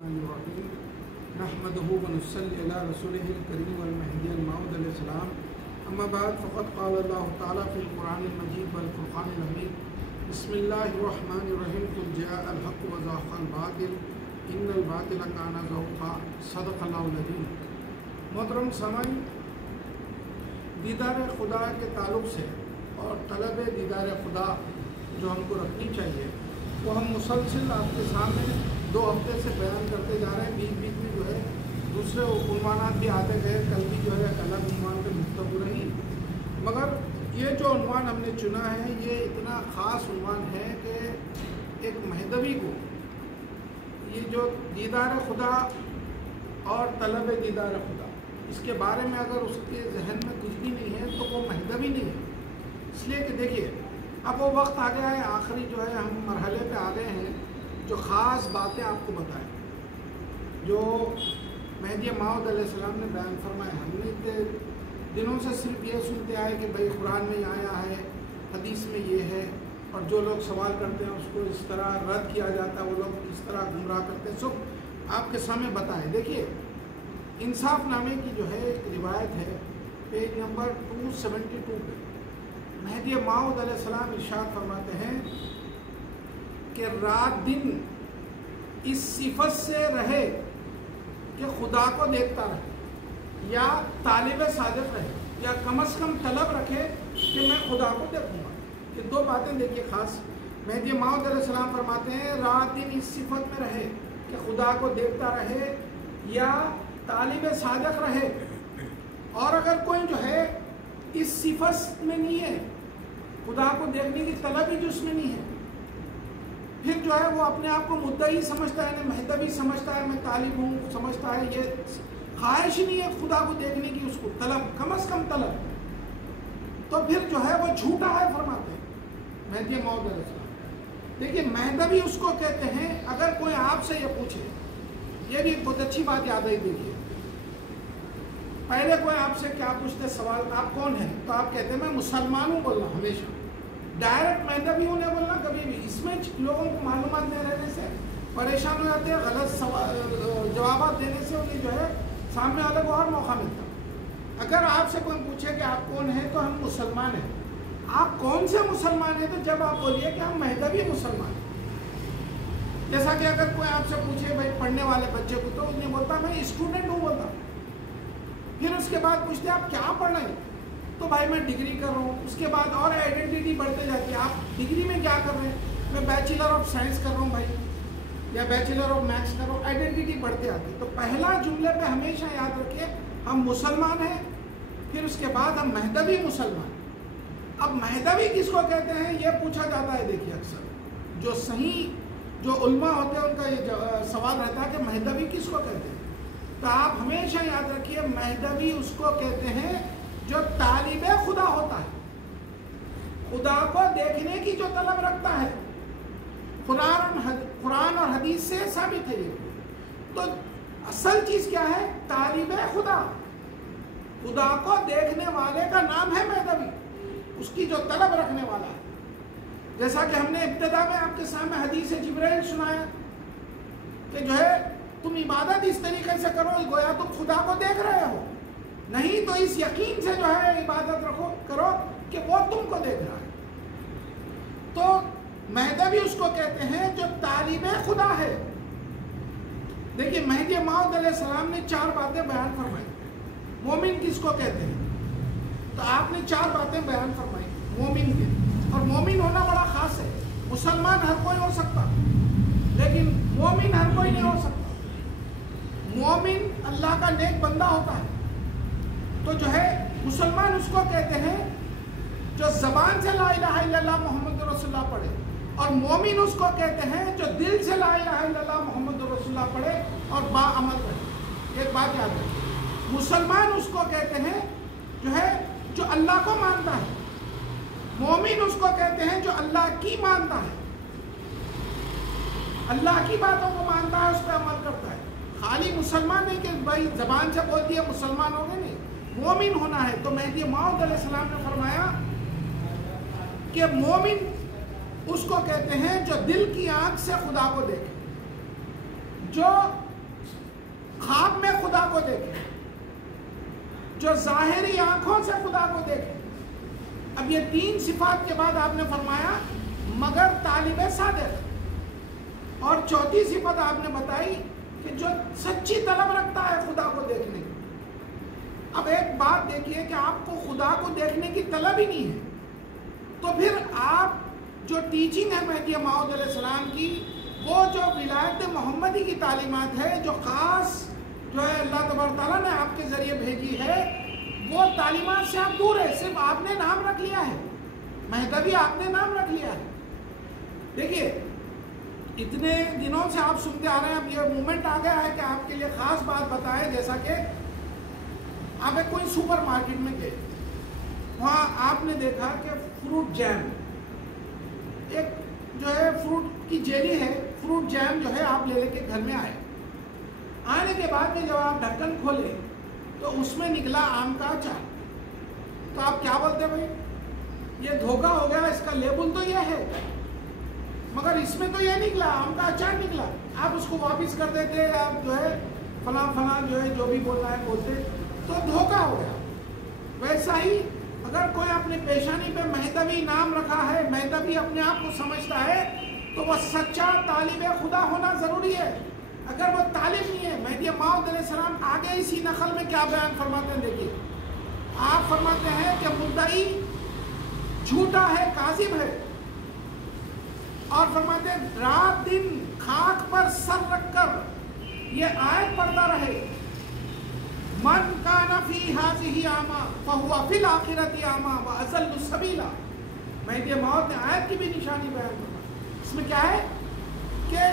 نحمده ونصلي على رسوله الكريم والمهدي الموعود علیہ السلام اما بعد فقد قال الله تعالى في القرآن المجيد والفرقان الحميد بسم الله الرحمن الرحيم قل جاء الحق وزهق الباطل ان الباطل كان زهوقا صدق الله العظيم۔ محترم سامعین، دیدار خدا کے تعلق سے اور طلب دیدار خدا جو ہم کو رکھنی چاہیے وہ ہم مسلسل آپ کے سامنے 2 ہفتے سے بیان کرتے جا رہے ہیں۔ بیچ بیچ میں جو ہے دوسرے عنوانات بھی آتے گئے، کل بھی جو ہے ایک الگ عنوان پہ گفتگو رہی، مگر یہ جو عنوان ہم نے چنا ہے یہ اتنا خاص عنوان ہے کہ ایک مہدوی کو یہ جو دیدار خدا اور طلب دیدار خدا اس کے بارے میں اگر اس کے ذہن میں کچھ بھی نہیں ہے تو وہ مہدوی نہیں ہے۔ اس لیے کہ دیکھیے اب وہ وقت آ گیا ہے، آخری جو ہے ہم مرحلے پہ آ گئے ہیں جو خاص باتیں آپ کو بتائیں جو مہدی موعود علیہ السلام نے بیان فرمائے۔ ہم نے اتنے دنوں سے صرف یہ سنتے آئے کہ بھائی قرآن میں آیا ہے، حدیث میں یہ ہے، اور جو لوگ سوال کرتے ہیں اس کو اس طرح رد کیا جاتا ہے، وہ لوگ اس طرح گمراہ کرتے ہیں، سب آپ کے سامنے بتائیں۔ دیکھیے انصاف نامے کی جو ہے ایک روایت ہے، پیج نمبر 272 پہ مہدی موعود علیہ السلام ارشاد فرماتے ہیں کہ رات دن اس صفت سے رہے کہ خدا کو دیکھتا رہے، یا طالب صادق رہے، یا کم از کم طلب رکھے کہ میں خدا کو دیکھوں گا۔ یہ 2 باتیں دیکھیے خاص مہدی موعود علیہ السلام فرماتے ہیں رات دن اس صفت میں رہے کہ خدا کو دیکھتا رہے یا طالب صادق رہے، اور اگر کوئی جو ہے اس صفت میں نہیں ہے، خدا کو دیکھنے کی طلب ہی جو اس میں نہیں ہے، پھر جو ہے وہ اپنے آپ کو مدعی سمجھتا ہے، مہدوی سمجھتا ہے، میں طالب ہوں سمجھتا ہے، یہ خواہش ہی نہیں ہے خدا کو دیکھنے کی، اس کو طلب کم از کم طلب، تو پھر جو ہے وہ جھوٹا ہے فرماتے ہیں مہدی موعود علیہ السلام۔ دیکھیے مہدوی اس کو کہتے ہیں، اگر کوئی آپ سے یہ پوچھے، یہ بھی ایک بہت اچھی بات یاد آئی، دیکھیے پہلے کوئی آپ سے کیا پوچھتے سوال، آپ کون ہیں، تو آپ کہتے ہیں میں مسلمان ہوں بولنا، ہمیشہ ڈائریکٹ مہدوی ہوں نہیں بولنا کبھی بھی۔ اس میں لوگوں کو معلومات نہیں رہنے سے پریشان ہو جاتے ہیں، غلط جوابات دینے سے انہیں جو ہے سامنے والے کو اور موقع ملتا۔ اگر آپ سے کوئی پوچھے کہ آپ کون ہیں تو ہم مسلمان ہیں، آپ کون سے مسلمان ہیں، تو جب آپ بولیے کہ ہم مہدوی مسلمان ہیں۔ جیسا کہ اگر کوئی آپ سے پوچھے بھائی پڑھنے والے بچے کو، تو انہیں بولتا میں اسٹوڈنٹ ہوں بولتا، پھر اس کے بعد پوچھتے آپ کیا پڑھ رہے ہیں، تو بھائی میں ڈگری کر رہا ہوں، اس کے بعد اور آئیڈینٹی بڑھتے جاتی ہے، آپ ڈگری میں کیا کر رہے ہیں، میں بیچلر آف سائنس کر رہا ہوں بھائی، یا بیچلر آف میتھس کر رہا ہوں، آئیڈینٹی بڑھتے آتی ہے۔ تو پہلا جملے پہ ہمیشہ یاد رکھیے ہم مسلمان ہیں، پھر اس کے بعد ہم مہدوی مسلمان۔ اب مہدوی کس کو کہتے ہیں یہ پوچھا جاتا ہے، دیکھیے اکثر جو صحیح جو علماء ہوتے ہیں ان کا یہ سوال رہتا ہے کہ مہدوی کس کو کہتے ہیں، تو آپ ہمیشہ یاد رکھیے مہدوی اس کو کہتے ہیں جو طالب خدا ہوتا ہے، خدا کو دیکھنے کی جو طلب رکھتا ہے، قرآن اور حدیث سے ثابت ہے یہ۔ تو اصل چیز کیا ہے، طالب خدا، خدا کو دیکھنے والے کا نام ہے مہدوی، اس کی جو طلب رکھنے والا ہے۔ جیسا کہ ہم نے ابتدا میں آپ کے سامنے حدیث جبرائیل سنایا کہ جو ہے تم عبادت اس طریقے سے کرو گویا تم خدا کو دیکھ رہے ہو، نہیں تو اس یقین سے جو ہے عبادت کرو کہ وہ تم کو دیکھ رہا ہے۔ تو مہدوی اس کو کہتے ہیں جو طالب خدا ہے۔ دیکھیے مہدی موعود علیہ السلام نے 4 باتیں بیان فرمائی، مومن کس کو کہتے ہیں، تو آپ نے 4 باتیں بیان فرمائی مومن کے، اور مومن ہونا بڑا خاص ہے۔ مسلمان ہر کوئی ہو سکتا لیکن مومن ہر کوئی نہیں ہو سکتا۔ مومن اللہ کا نیک بندہ ہوتا ہے، تو جو ہے مسلمان اس کو کہتے ہیں جو زبان سے لا الہ الا اللہ محمد رسول اللہ پڑھے، اور مومن اس کو کہتے ہیں جو دل سے لا الہ الا اللہ محمد رسول اللہ پڑھے اور با عمل رہے۔ ایک بات یاد رکھیں، مسلمان اس کو کہتے ہیں جو ہے جو اللہ کو مانتا ہے، مومن اس کو کہتے ہیں جو اللہ کی مانتا ہے، اللہ کی باتوں کو مانتا ہے، اس پہ عمل کرتا ہے۔ خالی مسلمان نہیں کہ بھائی زبان سے بول دیا مسلمان ہو گئے، نہیں، مومن ہونا ہے۔ تو مہدی موعود علیہ السلام نے فرمایا کہ مومن اس کو کہتے ہیں جو دل کی آنکھ سے خدا کو دیکھے، جو خواب میں خدا کو دیکھے، جو ظاہری آنکھوں سے خدا کو دیکھے۔ اب یہ 3 صفات کے بعد آپ نے فرمایا مگر طالب صادق، اور 4تھی صفت آپ نے بتائی کہ جو سچی طلب رکھتا ہے خدا کو دیکھنے کی۔ اب ایک بات دیکھیے کہ آپ کو خدا کو دیکھنے کی طلب ہی نہیں ہے، تو پھر آپ جو ٹیچنگ ہے مہدی موعود علیہ السلام کی، وہ جو ولایت محمدی کی تعلیمات ہے، جو خاص جو ہے اللہ تبارک تعالیٰ نے آپ کے ذریعے بھیجی ہے، وہ تعلیمات سے آپ دور ہے۔ صرف آپ نے نام رکھ لیا ہے، مہدوی آپ نے نام رکھ لیا ہے۔ دیکھیے اتنے دنوں سے آپ سنتے آ رہے ہیں، اب یہ مومنٹ آ گیا ہے کہ آپ کے لیے خاص بات بتائے، جیسا کہ آپ ایک کوئی سپر مارکیٹ میں گئے، وہاں آپ نے دیکھا کہ فروٹ جیم، ایک جو ہے فروٹ کی جیلی ہے، فروٹ جیم جو ہے آپ لے کے گھر میں آئے۔ آنے کے بعد میں جب آپ ڈھکن کھولے تو اس میں نکلا آم کا اچار، تو آپ کیا بولتے بھائی؟ یہ دھوکہ ہو گیا، اس کا لیبل تو یہ ہے مگر اس میں تو یہ نکلا، آم کا اچار نکلا۔ آپ اس کو واپس کر دیتے، آپ جو ہے فلاں فلاں جو ہے جو بھی بولنا ہے بولتے، تو دھوکہ ہو گیا۔ ویسا ہی اگر کوئی اپنے پیشانی پہ مہدوی نام رکھا ہے، مہدوی اپنے آپ کو سمجھتا ہے، تو وہ سچا طالب خدا ہونا ضروری ہے۔ اگر وہ طالب نہیں ہے، مہدی موعود علیہ السلام آگے اسی نقل میں کیا بیان فرماتے ہیں، دیکھیے آپ فرماتے ہیں کہ مدعی جھوٹا ہے، کاذب ہے، اور فرماتے ہیں رات دن خاک پر سر رکھ کر یہ آیت پڑھتا رہے، من کان فی ہذہ اعمی فہو فی الآخرۃ اعمی واضل السبیل۔ مہدی موعود نے آیت کی بھی نشانی بیان فرمائی۔ اس میں کیا ہے کہ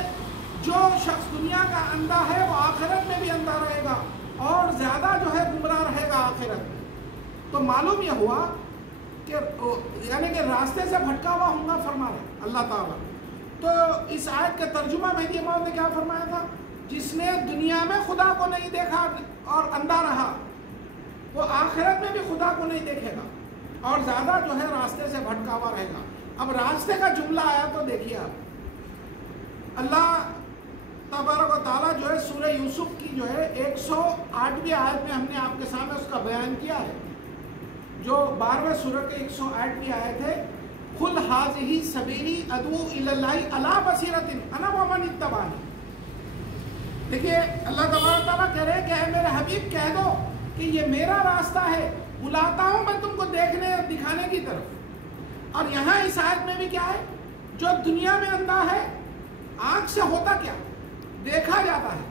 جو شخص دنیا کا اندھا ہے وہ آخرت میں بھی اندھا رہے گا، اور زیادہ جو ہے گمراہ رہے گا آخرت میں۔ تو معلوم یہ ہوا کہ یعنی کہ راستے سے بھٹکا ہوا ہوں گا فرما رہے اللہ تعالیٰ۔ تو اس آیت کا ترجمہ مہدی موعود نے کیا فرمایا تھا؟ جس نے دنیا میں خدا کو نہیں دیکھا اور اندھا رہا، وہ آخرت میں بھی خدا کو نہیں دیکھے گا، اور زیادہ جو ہے راستے سے بھٹکا ہوا رہے گا۔ اب راستے کا جملہ آیا تو دیکھیے آپ، اللہ تبارک و تعالیٰ جو ہے سورہ یوسف کی جو ہے 108ویں آیت میں ہم نے آپ کے سامنے اس کا بیان کیا ہے، جو 12ویں سورہ کے 108ویں آیت ہے، قُلْ هَٰذِهِ سَبِيلِي أَدْعُو إِلَى اللَّهِ عَلَىٰ بَصِيرَةٍ أَنَا وَمَنِ اتَّبَعَنِي۔ دیکھیے اللہ تبارک تعالیٰ کہہ رہے ہیں کہ اے میرے حبیب کہہ دو کہ یہ میرا راستہ ہے، بلاتا ہوں میں تم کو دیکھنے اور دکھانے کی طرف۔ اور یہاں اس آیت میں بھی کیا ہے، جو دنیا میں اندھا ہے، آنکھ سے ہوتا کیا؟ دیکھا جاتا ہے۔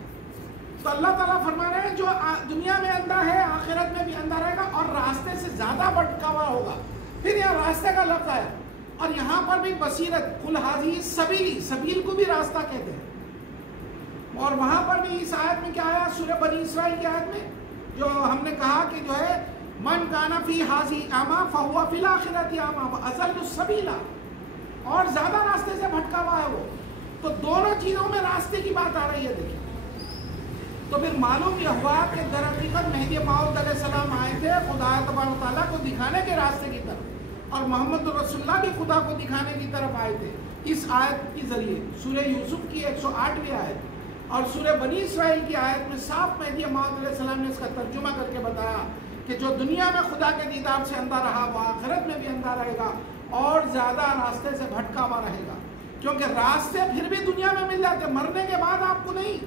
تو اللہ تعالیٰ فرما رہے ہیں جو دنیا میں اندھا ہے آخرت میں بھی اندھا رہے گا، اور راستے سے زیادہ بھٹکا ہوا ہوگا۔ پھر یہاں راستے کا لفظ آیا، اور یہاں پر بھی بصیرت، قُلْ هَٰذِهِ سَبِيلِي، سبیل کو بھی راستہ کہتے ہیں۔ اور وہاں پر بھی اس آیت میں کیا آیا، سورہ بنی اسرائیل کی آیت میں جو ہم نے کہا کہ جو ہے من کان فی هذہ اعمی فہو فی الآخرۃ اعمی واضل السبیل، اور زیادہ راستے سے بھٹکا ہوا ہے وہ۔ تو دونوں چیزوں میں راستے کی بات آ رہی ہے۔ دیکھیں تو پھر معلوم یہ ہوا کہ در حقیقت مہدی موعود علیہ السلام آئے تھے خدا تبارک تعالیٰ کو دکھانے کے راستے کی طرف، اور محمد رسول اللہ بھی خدا کو دکھانے کی طرف آئے تھے اس آیت کے ذریعے۔ سورہ یوسف کی 108ویں آیت اور سورہ بنی اسرائیل کی آیت میں صاف مہدی موعود علیہ السلام نے اس کا ترجمہ کر کے بتایا کہ جو دنیا میں خدا کے دیدار سے اندھا رہا وہ آخرت میں بھی اندھا رہے گا، اور زیادہ راستے سے بھٹکا ہوا رہے گا۔ کیونکہ راستے پھر بھی دنیا میں مل جاتے، مرنے کے بعد آپ کو نہیں۔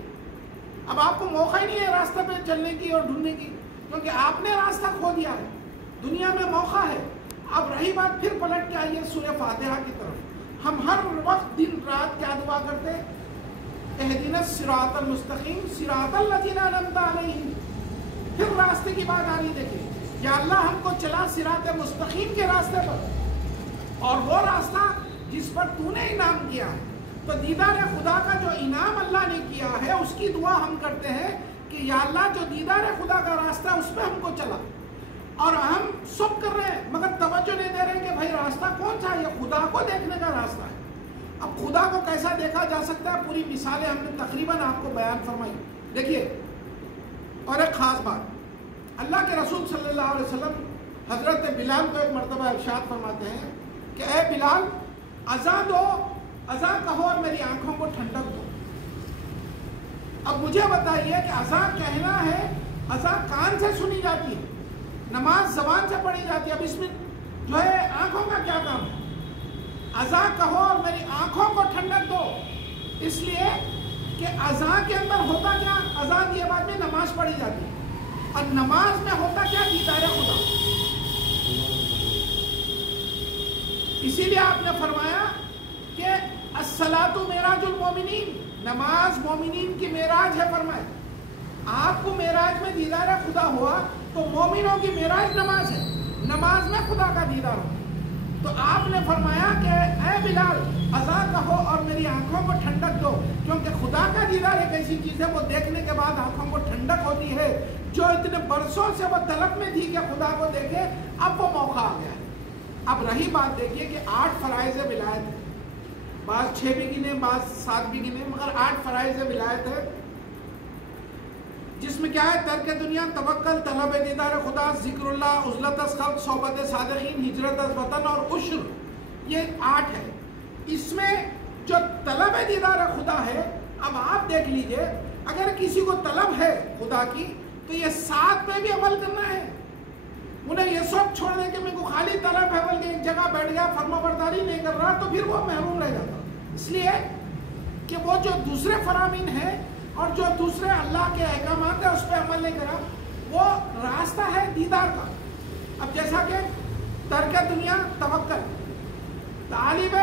اب آپ کو موقع ہی نہیں ہے راستے پہ چلنے کی اور ڈھونڈنے کی، کیونکہ آپ نے راستہ کھو دیا ہے۔ دنیا میں موقع ہے۔ اب رہی بات، پھر پلٹ کے آئیے سورہ فاتحہ کی طرف۔ ہم ہر وقت دن رات کیا دعا کرتے؟ اہدنا الصراط المستقیم صراط الذین انعمت علیہم۔ پھر راستے کی بات آ رہی، دیکھیں یا اللہ ہم کو چلا صراط مستقیم کے راستے پر، اور وہ راستہ جس پر تو نے انعام کیا ہے۔ تو دیدار خدا کا جو انعام اللہ نے کیا ہے اس کی دعا ہم کرتے ہیں کہ یا اللہ جو دیدار خدا کا راستہ ہے اس پہ ہم کو چلا، اور ہم سب کر رہے ہیں مگر توجہ نہیں دے رہے کہ بھائی راستہ کون سا ہے، یہ خدا کو دیکھنے کا راستہ ہے۔ اب خدا کو کیسا دیکھا جا سکتا ہے، پوری مثالیں ہم نے تقریباً آپ کو بیان فرمائی۔ دیکھیے اور ایک خاص بات، اللہ کے رسول صلی اللہ علیہ وسلم حضرت بلال کو ایک مرتبہ ارشاد فرماتے ہیں کہ اے بلال اذان دو، اذان کہو اور میری آنکھوں کو ٹھنڈک دو۔ اب مجھے بتائیے کہ اذان کہنا ہے، اذان کان سے سنی جاتی ہے، نماز زبان سے پڑھی جاتی ہے، اب اس میں جو ہے آنکھوں کا کیا کام ہے؟ اذان کہو اور میری آنکھوں کو ٹھنڈک دو، اس لیے کہ اذان کے اندر ہوتا کیا؟ اذان کے بعد میں نماز پڑھی جاتی ہے، اور نماز میں ہوتا کیا؟ دیدار خدا۔ اسی لیے آپ نے فرمایا کہ الصلاۃ معراج المومنین، نماز مومنین کی معراج ہے، فرمایا آپ کو معراج میں دیدار خدا ہوا تو مومنوں کی معراج نماز ہے، نماز میں خدا کا دیدار ہو۔ تو آپ نے فرمایا کہ اے بلال اذان کہو اور میری آنکھوں کو ٹھنڈک دو، کیونکہ خدا کا دیدار ایک ایسی چیز ہے وہ دیکھنے کے بعد آنکھوں کو ٹھنڈک ہوتی ہے، جو اتنے برسوں سے وہ طلب میں تھی کہ خدا کو دیکھے، اب وہ موقع آ گیا ہے۔ اب رہی بات دیکھیے کہ 8 فرائض ولایت ہے، بعض 6 بھی گنے، بعض 7 بھی گنے، مگر 8 فرائض ولایت ہے، جس میں کیا ہے؟ ترک دنیا، توکل، طلب دیدار خدا، ذکر اللہ، عزلت از خلق، صحبت صادقین، ہجرت از وطن اور عشر، یہ 8 ہے۔ اس میں جو طلب دیدار خدا ہے، اب آپ دیکھ لیجئے اگر کسی کو طلب ہے خدا کی تو یہ 7 پہ بھی عمل کرنا ہے، انہیں یہ سب چھوڑ دے کہ میرے کو خالی طلب ہے بلکہ ایک جگہ بیٹھ گیا فرما برداری نہیں کر رہا تو پھر وہ محروم رہ جاتا، اس لیے کہ وہ جو دوسرے فرامین ہیں اور جو دوسرے اللہ کے احکامات ہیں اس پہ عمل نہیں کرا، وہ راستہ ہے دیدار کا۔ اب جیسا کہ ترک دنیا، توکل، طالب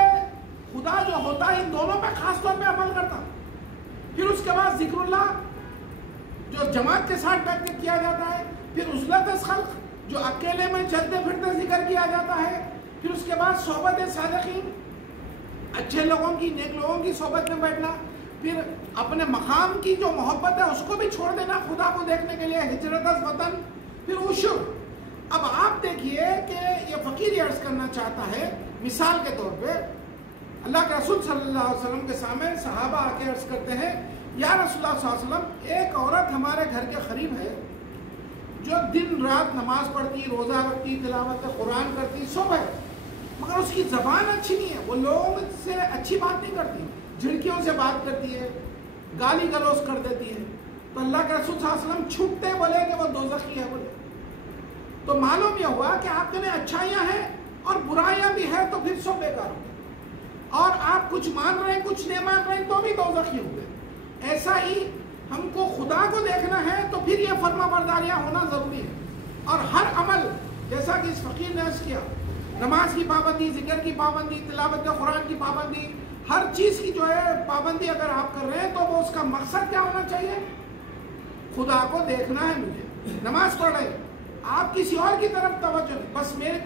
خدا جو ہوتا ہے ان دونوں پہ خاص طور پہ عمل کرتا، پھر اس کے بعد ذکر اللہ جو جماعت کے ساتھ بیٹھ کے کیا جاتا ہے، پھر عزلت از خلق جو اکیلے میں چلتے پھرتے ذکر کیا جاتا ہے، پھر اس کے بعد صحبت صادقین اچھے لوگوں کی، نیک لوگوں کی صحبت میں بیٹھنا، پھر اپنے مقام کی جو محبت ہے اس کو بھی چھوڑ دینا خدا کو دیکھنے کے لیے، ہجرت از وطن، پھر عشر۔ اب آپ دیکھیے کہ یہ فقیر یہ عرض کرنا چاہتا ہے، مثال کے طور پہ اللہ کے رسول صلی اللہ علیہ وسلم کے سامنے صحابہ آ کے عرض کرتے ہیں یا رسول اللہ صلی اللہ علیہ وسلم، ایک عورت ہمارے گھر کے قریب ہے جو دن رات نماز پڑھتی، روزہ رکھتی، تلاوت قرآن کرتی، سب ہے، مگر اس کی زبان اچھی نہیں ہے، وہ لوگوں سے اچھی بات نہیں کرتی، جھڑکیوں سے بات کرتی ہے، گالی گلوز کر دیتی ہے۔ تو اللہ کے رسول صلی اللہ علیہ وسلم چھپتے بولے کہ وہ دوزخی ہے بولے۔ تو معلوم یہ ہوا کہ آپ کے لئے اچھائیاں ہیں اور برائیاں بھی ہیں تو پھر سب بیکار ہو گئے، اور آپ کچھ مان رہے ہیں کچھ نہیں مان رہے ہیں تو بھی دوزخی ہو گئے۔ ایسا ہی ہم کو خدا کو دیکھنا ہے تو پھر یہ فرما برداریاں ہونا ضروری ہے، اور ہر عمل جیسا کہ اس فقیر نے عرض کیا، نماز کی پابندی، ذکر کی پابندی، تلاوت قرآن کی پابندی، ہر چیز کی جو ہے پابندی اگر آپ کر رہے ہیں تو وہ اس کا مقصد کیا ہونا چاہیے؟ خدا کو دیکھنا ہے، مجھے نماز پڑھ رہے آپ کسی اور کی طرف توجہ نہیں، بس میرے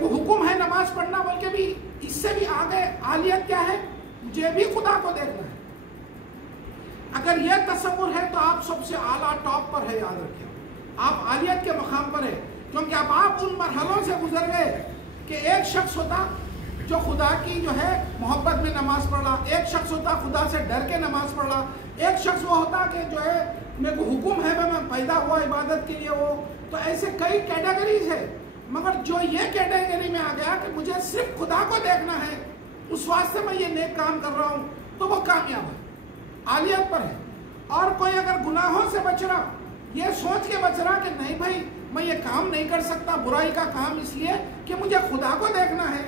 کو حکم ہے نماز پڑھنا، بلکہ بھی اس سے بھی آگے عالیت کیا ہے؟ مجھے بھی خدا کو دیکھنا ہے۔ اگر یہ تصور ہے تو آپ سب سے اعلیٰ ٹاپ پر ہے، یاد رکھیں آپ عالیت کے مقام پر ہے، کیونکہ اب آپ ان مرحلوں سے گزر گئے کہ ایک شخص ہوتا جو خدا کی جو ہے محبت میں نماز پڑھ رہا، ایک شخص ہوتا خدا سے ڈر کے نماز پڑھ رہا، ایک شخص وہ ہوتا کہ جو ہے میرے کو حکم ہے میں پیدا ہوا عبادت کے لیے، وہ تو ایسے کئی کیٹیگریز ہے، مگر جو یہ کیٹیگری میں آ گیا کہ مجھے صرف خدا کو دیکھنا ہے، اس واسطے میں یہ نیک کام کر رہا ہوں، تو وہ کامیاب ہے، عالیت پر ہے۔ اور کوئی اگر گناہوں سے بچ رہا، یہ سوچ کے بچ رہا کہ نہیں بھائی میں یہ کام نہیں کر سکتا، برائی کا کام، اس لیے کہ مجھے خدا کو دیکھنا ہے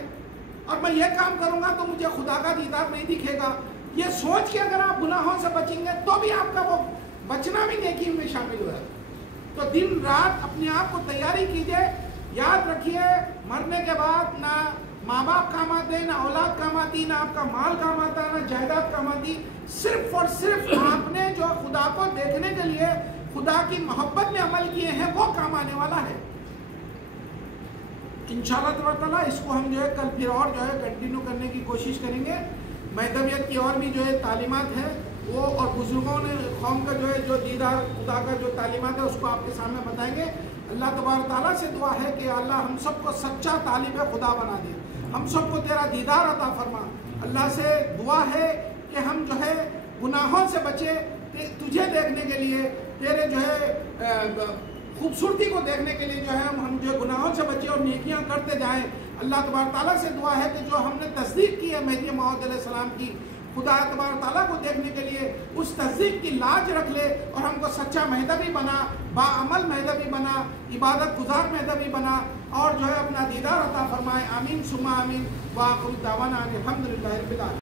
اور میں یہ کام کروں گا تو مجھے خدا کا دیدار نہیں دکھے گا، یہ سوچ کے اگر آپ گناہوں سے بچیں گے تو بھی آپ کا وہ بچنا بھی نیکی میں شامل ہوا ہے۔ تو دن رات اپنے آپ کو تیاری کیجئے، یاد رکھیے مرنے کے بعد نہ ماں باپ کام آتے، نہ اولاد کام آتی، نہ آپ کا مال کام آتا، نہ جائیداد کام آتی، صرف اور صرف آپ نے جو خدا کو دیکھنے کے لیے خدا کی محبت میں عمل کیے ہیں وہ کام آنے والا ہے۔ انشاءاللہ تعالیٰ اس کو ہم جو ہے کل پھر اور جو ہے کنٹینیو کرنے کی کوشش کریں گے۔ مہدویت کی اور بھی جو ہے تعلیمات ہے وہ، اور بزرگوں نے قوم کا جو ہے جو دیدار خدا کا جو تعلیمات ہے اس کو آپ کے سامنے بتائیں گے۔ اللہ تبارک تعالیٰ سے دعا ہے کہ اللہ ہم سب کو سچا طالب خدا بنا دے، ہم سب کو تیرا دیدار عطا فرما۔ اللہ سے دعا ہے کہ ہم جو ہے گناہوں سے بچے، تجھے دیکھنے کے لیے، تیرے جو ہے خوبصورتی کو دیکھنے کے لیے جو ہے ہم جو گناہوں سے بچے اور نیکیاں کرتے جائیں۔ اللہ تبارک تعالیٰ سے دعا ہے کہ جو ہم نے تصدیق کی ہے مہدی موعود علیہ السلام کی، خدا تبارک تعالیٰ کو دیکھنے کے لیے اس تصدیق کی لاج رکھ لے اور ہم کو سچا مہدوی بنا، باعمل مہدوی بنا، عبادت گزار مہدوی بنا، اور جو ہے اپنا دیدار عطا فرمائے۔ آمین ثم آمین۔ وآخر دعوانا الحمدللہ رب العالمین۔